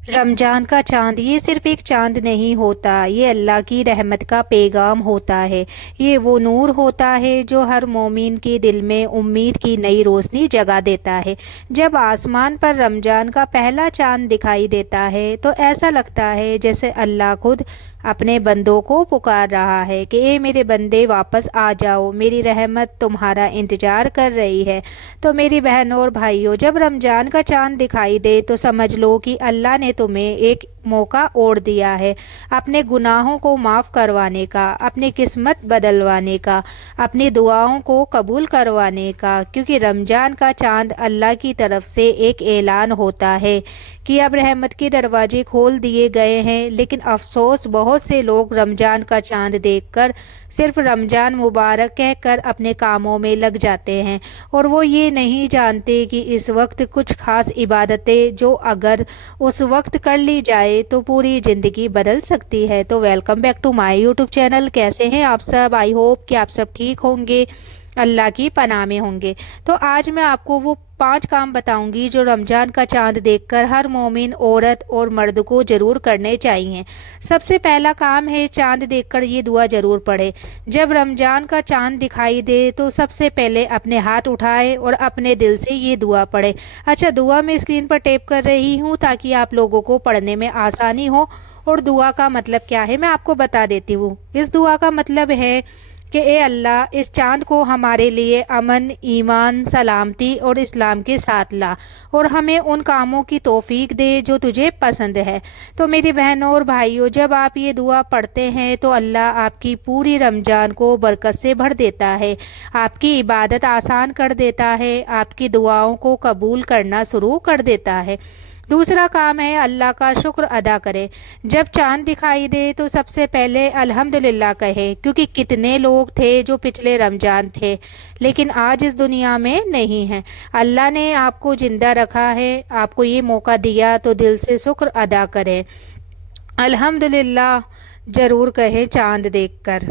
रमजान का चांद ये सिर्फ एक चांद नहीं होता, ये अल्लाह की रहमत का पैगाम होता है। ये वो नूर होता है जो हर मोमिन के दिल में उम्मीद की नई रोशनी जगा देता है। जब आसमान पर रमजान का पहला चांद दिखाई देता है तो ऐसा लगता है जैसे अल्लाह खुद अपने बंदों को पुकार रहा है कि ए मेरे बंदे वापस आ जाओ, मेरी रहमत तुम्हारा इंतजार कर रही है। तो मेरी बहनों और भाइयों, जब रमजान का चांद दिखाई दे तो समझ लो कि अल्लाह ने तुम्हें एक मौका और दिया है अपने गुनाहों को माफ़ करवाने का, अपनी किस्मत बदलवाने का, अपनी दुआओं को कबूल करवाने का। क्योंकि रमजान का चांद अल्लाह की तरफ से एक ऐलान होता है कि अब रहमत के दरवाजे खोल दिए गए हैं। लेकिन अफसोस, बहुत से लोग रमजान का चांद देखकर सिर्फ रमजान मुबारक कहकर अपने कामों में लग जाते हैं और वो ये नहीं जानते कि इस वक्त कुछ खास इबादतें जो अगर उस वक्त कर ली जाए तो पूरी ज़िंदगी बदल सकती है। तो welcome back to my YouTube channel. कैसे हैं आप सब? आई होप कि आप सब ठीक होंगे, अल्लाह की पनाह में होंगे। तो आज मैं आपको वो 5 काम बताऊंगी जो रमजान का चांद देखकर हर मोमिन औरत और मर्द को ज़रूर करने चाहिए। सबसे पहला काम है, चांद देखकर ये दुआ ज़रूर पढ़े। जब रमजान का चांद दिखाई दे तो सबसे पहले अपने हाथ उठाए और अपने दिल से ये दुआ पढ़े। अच्छा, दुआ मैं स्क्रीन पर टैप कर रही हूँ ताकि आप लोगों को पढ़ने में आसानी हो। और दुआ का मतलब क्या है मैं आपको बता देती हूँ। इस दुआ का मतलब है कि ए अल्लाह, इस चांद को हमारे लिए अमन, ईमान, सलामती और इस्लाम के साथ ला और हमें उन कामों की तौफीक दे जो तुझे पसंद है। तो मेरी बहनों और भाइयों, जब आप ये दुआ पढ़ते हैं तो अल्लाह आपकी पूरी रमजान को बरकत से भर देता है, आपकी इबादत आसान कर देता है, आपकी दुआओं को कबूल करना शुरू कर देता है। दूसरा काम है, अल्लाह का शुक्र अदा करें। जब चांद दिखाई दे तो सबसे पहले अल्हम्दुलिल्लाह कहे, क्योंकि कितने लोग थे जो पिछले रमजान थे लेकिन आज इस दुनिया में नहीं हैं। अल्लाह ने आपको जिंदा रखा है, आपको ये मौका दिया, तो दिल से शुक्र अदा करें, अल्हम्दुलिल्लाह ज़रूर कहें चांद देखकर।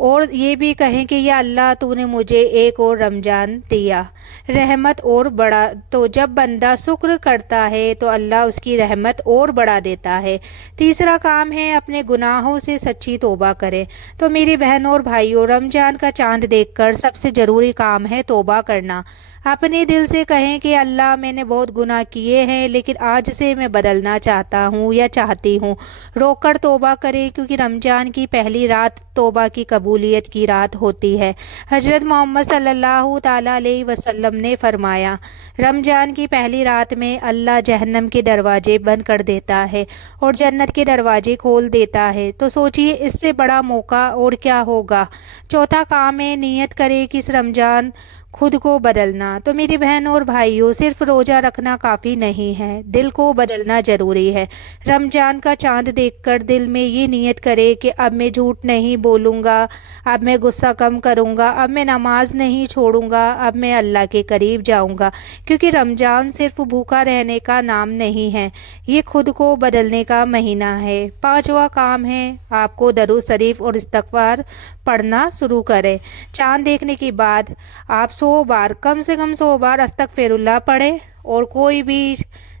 और ये भी कहें कि या अल्लाह, तूने मुझे एक और रमज़ान दिया, रहमत और बढ़ा। तो जब बंदा शुक्र करता है तो अल्लाह उसकी रहमत और बढ़ा देता है। तीसरा काम है, अपने गुनाहों से सच्ची तौबा करें। तो मेरी बहनों और भाइयों, रमज़ान का चांद देखकर सबसे ज़रूरी काम है तौबा करना। अपने दिल से कहें कि अल्लाह, मैंने बहुत गुनाह किए हैं लेकिन आज से मैं बदलना चाहता हूँ या चाहती हूँ। रोक कर तौबा करें, क्योंकि रमज़ान की पहली रात तौबा की कबूलियत की रात होती है। हज़रत मोहम्मद सल्लल्लाहु ताला अलैहि वसल्लम ने फरमाया, रमज़ान की पहली रात में अल्लाह जहन्नम के दरवाजे बंद कर देता है और जन्नत के दरवाजे खोल देता है। तो सोचिए, इससे बड़ा मौका और क्या होगा। चौथा काम है, नियत करें कि इस रमज़ान खुद को बदलना। तो मेरी बहनों और भाइयों, सिर्फ रोज़ा रखना काफ़ी नहीं है, दिल को बदलना ज़रूरी है। रमज़ान का चांद देखकर दिल में ये नियत करे कि अब मैं झूठ नहीं बोलूँगा, अब मैं गुस्सा कम करूँगा, अब मैं नमाज नहीं छोड़ूँगा, अब मैं अल्लाह के करीब जाऊँगा। क्योंकि रमज़ान सिर्फ भूखा रहने का नाम नहीं है, ये खुद को बदलने का महीना है। पांचवा काम है, आपको दरूद शरीफ और इस्तगफार पढ़ना शुरू करें। चांद देखने के बाद आप 100 बार, कम से कम 100 बार अस्तगफिरुल्लाह पढ़ें और कोई भी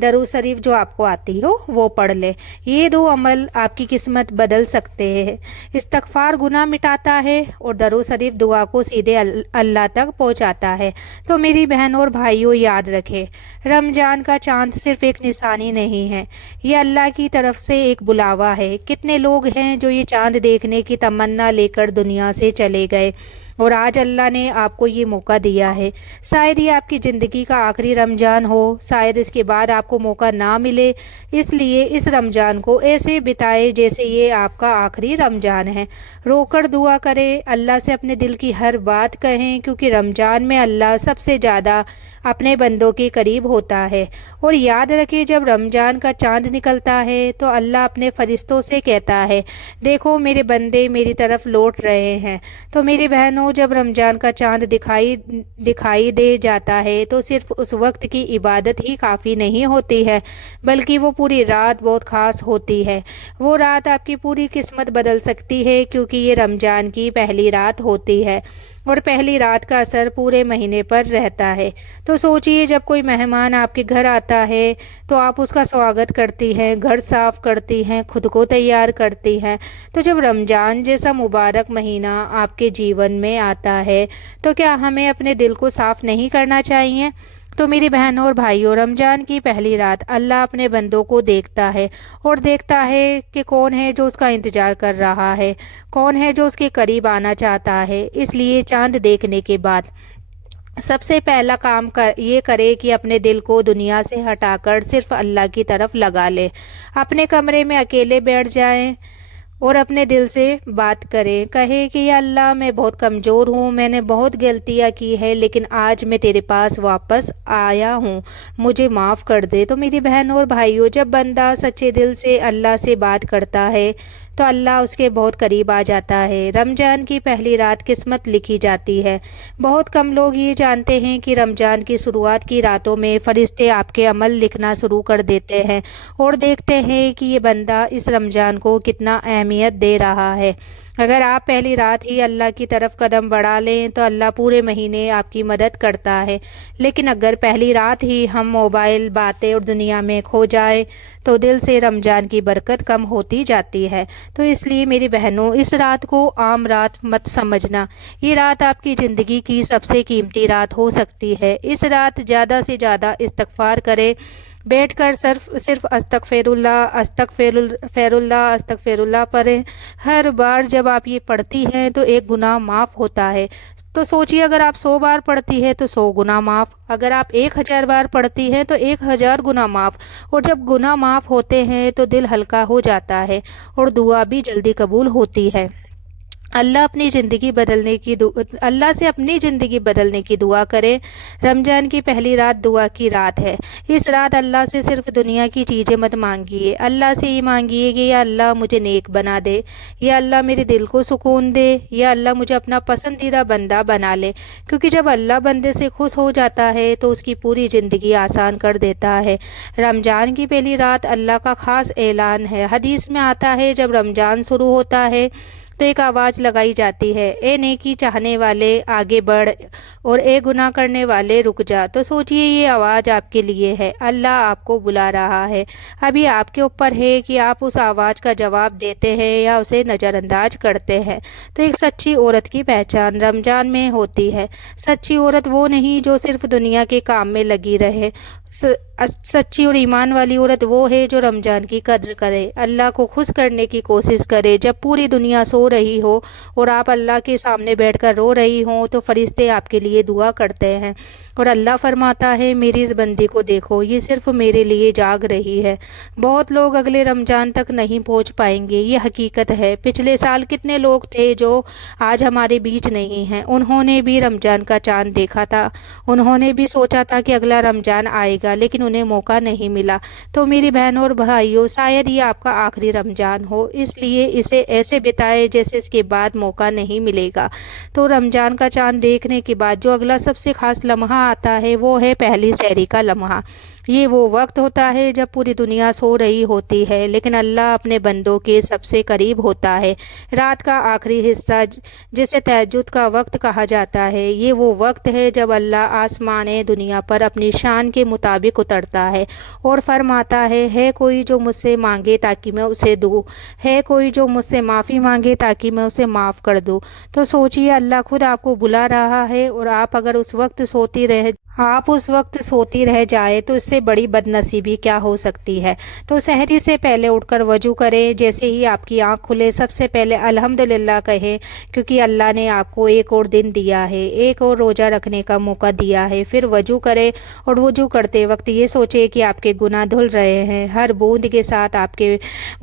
दरूद शरीफ जो आपको आती हो वो पढ़ ले। ये 2 अमल आपकी किस्मत बदल सकते हैं। इस्तगफार गुनाह मिटाता है और दरूद शरीफ दुआ को सीधे अल्लाह तक पहुंचाता है। तो मेरी बहनों और भाइयों, याद रखें, रमज़ान का चांद सिर्फ एक निशानी नहीं है, ये अल्लाह की तरफ से एक बुलावा है। कितने लोग हैं जो ये चांद देखने की तमन्ना लेकर दुनिया से चले गए और आज अल्लाह ने आपको ये मौका दिया है। शायद ये आपकी ज़िंदगी का आखिरी रमज़ान हो, शायद इसके बाद आपको मौका ना मिले। इसलिए इस रमज़ान को ऐसे बिताए जैसे ये आपका आखिरी रमज़ान है। रोकर दुआ करें, अल्लाह से अपने दिल की हर बात कहें, क्योंकि रमज़ान में अल्लाह सबसे ज़्यादा अपने बंदों के करीब होता है। और याद रखें, जब रमज़ान का चांद निकलता है तो अल्लाह अपने फरिश्तों से कहता है, देखो मेरे बंदे मेरी तरफ लौट रहे हैं। तो मेरी बहनों, जब रमज़ान का चांद दिखाई दे जाता है तो सिर्फ उस वक्त की इबादत ही काफ़ी नहीं होती है, बल्कि वो पूरी रात बहुत ख़ास होती है। वो रात आपकी पूरी किस्मत बदल सकती है, क्योंकि ये रमज़ान की पहली रात होती है। اور پہلی رات کا اثر پورے مہینے پر رہتا ہے۔ تو سوچئے جب کوئی مہمان آپ کے گھر آتا ہے تو آپ اس کا سواگت کرتی ہیں، گھر صاف کرتی ہیں، خود کو تیار کرتی ہیں۔ تو جب رمضان جیسا مبارک مہینہ آپ کے جیون میں آتا ہے تو کیا ہمیں اپنے دل کو صاف نہیں کرنا چاہیے؟ تو میری بہنوں اور بھائیوں، رمضان کی پہلی رات اللہ اپنے بندوں کو دیکھتا ہے اور دیکھتا ہے کہ کون ہے جو اس کا انتظار کر رہا ہے، کون ہے جو اس کے قریب آنا چاہتا ہے۔ اس لیے چاند دیکھنے کے بعد سب سے پہلا کام یہ کرے کہ اپنے دل کو دنیا سے ہٹا کر صرف اللہ کی طرف لگا لے، اپنے کمرے میں اکیلے بیٹھ جائیں اور اپنے دل سے بات کریں، کہے کہ یا اللہ میں بہت کمزور ہوں، میں نے بہت غلطیاں کی ہے، لیکن آج میں تیرے پاس واپس آیا ہوں، مجھے معاف کر دے۔ تو میری بہنوں اور بھائیوں، جب بندہ سچے دل سے اللہ سے بات کرتا ہے تو اللہ اس کے بہت قریب آ جاتا ہے۔ رمضان کی پہلی رات قسمت لکھی جاتی ہے۔ بہت کم لوگ یہ جانتے ہیں کہ رمضان کی شروعات کی راتوں میں فرشتے آپ کے عمل لکھنا شروع کر دیتے ہیں اور دیکھتے ہیں کہ یہ بندہ اس رمضان کو کتنا اہمیت دے رہا ہے۔ اگر آپ پہلی رات ہی اللہ کی طرف قدم بڑھا لیں تو اللہ پورے مہینے آپ کی مدد کرتا ہے، لیکن اگر پہلی رات ہی ہم موبائل، باتیں اور دنیا میں کھو جائیں تو دل سے رمضان کی برکت کم ہوتی جاتی ہے۔ تو اس لیے میری بہنوں، اس رات کو عام رات مت سمجھنا، یہ رات آپ کی زندگی کی سب سے قیمتی رات ہو سکتی ہے۔ اس رات زیادہ سے زیادہ استغفار کرے، بیٹھ کر صرف استغفر اللہ استغفر اللہ استغفر اللہ پڑھیں۔ ہر بار جب آپ یہ پڑھتی ہیں تو ایک گناہ معاف ہوتا ہے۔ تو سوچیے اگر آپ 100 بار پڑھتی ہے تو 100 گناہ معاف، اگر آپ 1000 بار پڑھتی ہیں تو 1000 گناہ معاف۔ اور جب گناہ معاف ہوتے ہیں تو دل ہلکا ہو جاتا ہے اور دعا بھی جلدی قبول ہوتی ہے۔ اللہ سے اپنی زندگی بدلنے کی دعا کریں۔ رمضان کی پہلی رات دعا کی رات ہے۔ اس رات اللہ سے صرف دنیا کی چیزیں مت مانگیے، اللہ سے یہ مانگیے کہ یا اللہ مجھے نیک بنا دے، یا اللہ میرے دل کو سکون دے، یا اللہ مجھے اپنا پسندیدہ بندہ بنا لے، کیونکہ جب اللہ بندے سے خوش ہو جاتا ہے تو اس کی پوری زندگی آسان کر دیتا ہے۔ رمضان کی پہلی رات اللہ کا خاص اعلان ہے۔ حدیث میں آتا ہے جب رمضان شروع ہوتا ہے تو ایک آواز لگائی جاتی ہے، اے نیکی چاہنے والے آگے بڑھ اور اے گناہ کرنے والے رک جا۔ تو سوچئے یہ آواز آپ کے لیے ہے، اللہ آپ کو بلا رہا ہے۔ ابھی آپ کے اوپر ہے کہ آپ اس آواز کا جواب دیتے ہیں یا اسے نظر انداز کرتے ہیں۔ تو ایک سچی عورت کی پہچان رمضان میں ہوتی ہے۔ سچی عورت وہ نہیں جو صرف دنیا کے کام میں لگی رہے، سچی اور ایمان والی عورت وہ ہے جو رمضان کی قدر کرے، اللہ کو خوش کرنے کی کوشش کرے۔ جب پوری دنیا سو رہی ہو اور آپ اللہ کے سامنے بیٹھ کر رو رہی ہوں تو فرشتے آپ کے لیے دعا کرتے ہیں اور اللہ فرماتا ہے میری اس بندی کو دیکھو، یہ صرف میرے لیے جاگ رہی ہے۔ بہت لوگ اگلے رمضان تک نہیں پہنچ پائیں گے، یہ حقیقت ہے۔ پچھلے سال کتنے لوگ تھے جو آج ہمارے بیچ نہیں ہیں، انہوں نے بھی رمضان کا چاند دیکھا تھا، انہوں نے بھی سوچا تھا کہ اگلا رمضان آئے گا، لیکن انہیں موقع نہیں ملا۔ تو میری بہنوں اور بھائیوں، شاید یہ آپ کا آخری رمضان ہو، اس لیے اسے ایسے بتائے جیسے اس کے بعد موقع نہیں ملے گا۔ تو رمضان کا چاند دیکھنے کے بعد جو اگلا سب سے خاص لمحہ آتا ہے وہ ہے پہلی سحری کا لمحہ۔ یہ وہ وقت ہوتا ہے جب پوری دنیا سو رہی ہوتی ہے لیکن اللہ اپنے بندوں کے سب سے قریب ہوتا ہے۔ رات کا آخری حصہ جسے تہجد کا وقت کہا جاتا ہے، یہ وہ وقت ہے جب اللہ آسمان دنیا پر اپنی شان کے مطابق اترتا ہے اور فرماتا ہے کوئی جو مجھ سے مانگے تاکہ میں اسے دوں، ہے کوئی جو مجھ سے معافی مانگے تاکہ میں اسے معاف کر دوں۔ تو سوچئے اللہ خود آپ کو بلا رہا ہے اور آپ اگر اس وقت سوتی رہ جائیں تو اس سے بڑی بد نصیبی کیا ہو سکتی ہے۔ تو سحری سے پہلے اٹھ کر وضو کریں، جیسے ہی آپ کی آنکھ کھلے سب سے پہلے الحمدللہ کہیں، کیونکہ اللہ نے آپ کو ایک اور دن دیا ہے، ایک اور روزہ رکھنے کا موقع دیا ہے۔ پھر وضو کریں اور وضو کرتے وقت یہ سوچیں کہ آپ کے گناہ دھل رہے ہیں، ہر بوند کے ساتھ آپ کے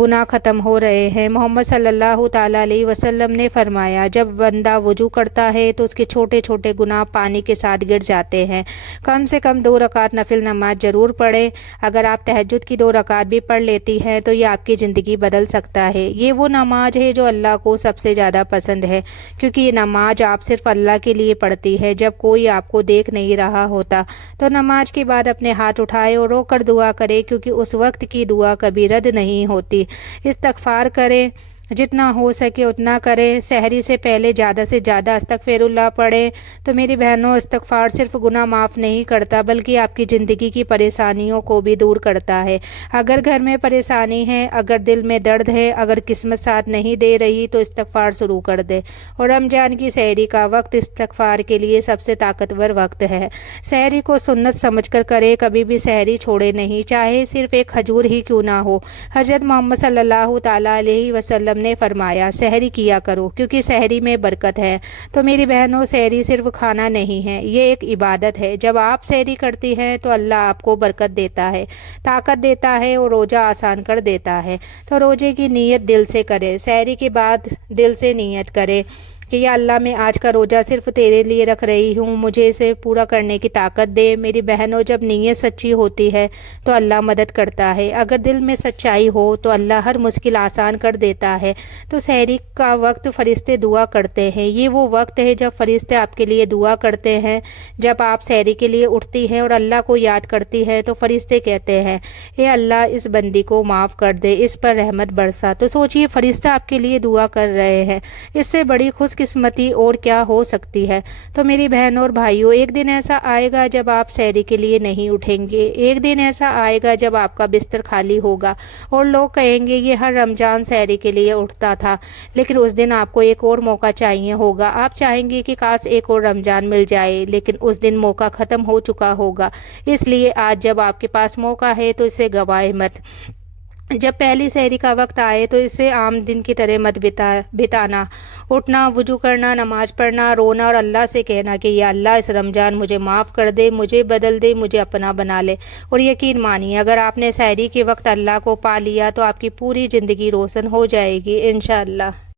گناہ ختم ہو رہے ہیں۔ محمد صلی اللہ تعالیٰ علیہ وسلم نے فرمایا جب بندہ وضو کرتا ہے تو اس کے چھوٹے چھوٹے گناہ پانی کے ساتھ گر جاتے ہیں۔ کم سے کم 2 رکعت نفل نماز ضرور پڑھیں۔ اگر آپ تہجد کی 2 رکعت بھی پڑھ لیتی ہیں تو یہ آپ کی زندگی بدل سکتا ہے۔ یہ وہ نماز ہے جو اللہ کو سب سے زیادہ پسند ہے، کیونکہ یہ نماز آپ صرف اللہ کے لیے پڑھتی ہے جب کوئی آپ کو دیکھ نہیں رہا ہوتا۔ تو نماز کے بعد اپنے ہاتھ اٹھائے اور رو کر دعا کرے، کیونکہ اس وقت کی دعا کبھی رد نہیں ہوتی۔ استغفار کریں، जितना हो सके उतना करें। सहरी से पहले ज़्यादा से ज़्यादा अस्तगफिरुल्लाह पढ़ें। तो मेरी बहनों, इस्तगफार सिर्फ गुनाह माफ़ नहीं करता बल्कि आपकी ज़िंदगी की परेशानियों को भी दूर करता है। अगर घर में परेशानी है, अगर दिल में दर्द है, अगर किस्मत साथ नहीं दे रही तो इस्तगफार शुरू कर दे। और रमज़ान की सहरी का वक्त इस्तगफार के लिए सबसे ताकतवर वक्त है। सहरी को सुन्नत समझकर करे, कभी भी सहरी छोड़े नहीं, चाहे सिर्फ एक खजूर ही क्यों ना हो। हज़रत मोहम्मद सल्लल्लाहु ताला अलैहि वसल्लम ने फरमाया, सहरी किया करो क्योंकि सहरी में बरकत है। तो मेरी बहनों, सहरी सिर्फ खाना नहीं है, ये एक इबादत है। जब आप सहरी करती हैं तो अल्लाह आपको बरकत देता है, ताकत देता है और रोज़ा आसान कर देता है। तो रोज़े की नीयत दिल से करें। सहरी के बाद दिल से नीयत करें कि या अल्लाह, मैं आज का रोज़ा सिर्फ तेरे लिए रख रही हूँ, मुझे इसे पूरा करने की ताकत दे। मेरी बहनों, जब नीयत सच्ची होती है तो अल्लाह मदद करता है। अगर दिल में सच्चाई हो तो अल्लाह हर मुश्किल आसान कर देता है। तो सहरी का वक्त फ़रिश्ते दुआ करते हैं। ये वो वक्त है जब फ़रिश्ते आपके लिए दुआ करते हैं। जब आप सहरी के लिए उठती हैं और अल्लाह को याद करती हैं तो फ़रिश्ते कहते हैं, ए अल्लाह, इस बंदी को माफ़ कर दे, इस पर रहमत बरसा। तो सोचिए, फ़रिश्ते आपके लिए दुआ कर रहे हैं। इससे बड़ी खुशकिस्मती और क्या हो सकती है। तो मेरी बहनों और भाइयों, एक दिन ऐसा आएगा जब आप सहरी के लिए नहीं उठेंगे। एक दिन ऐसा आएगा जब आपका बिस्तर खाली होगा और लोग कहेंगे, ये हर रमज़ान सहरी के लिए उठता था। लेकिन उस दिन आपको एक और मौका चाहिए होगा। आप चाहेंगे कि काश एक और रमज़ान मिल जाए, लेकिन उस दिन मौका ख़त्म हो चुका होगा। इसलिए आज जब आपके पास मौका है तो इसे गंवाए मत। जब पहली सहरी का वक्त आए तो इसे आम दिन की तरह मत बिताना। उठना, वुजू करना, नमाज पढ़ना, रोना और अल्लाह से कहना कि या अल्लाह, इस रमज़ान मुझे माफ़ कर दे, मुझे बदल दे, मुझे अपना बना ले। और यकीन मानिए, अगर आपने सहरी के वक्त अल्लाह को पा लिया तो आपकी पूरी ज़िंदगी रोशन हो जाएगी इंशाअल्लाह।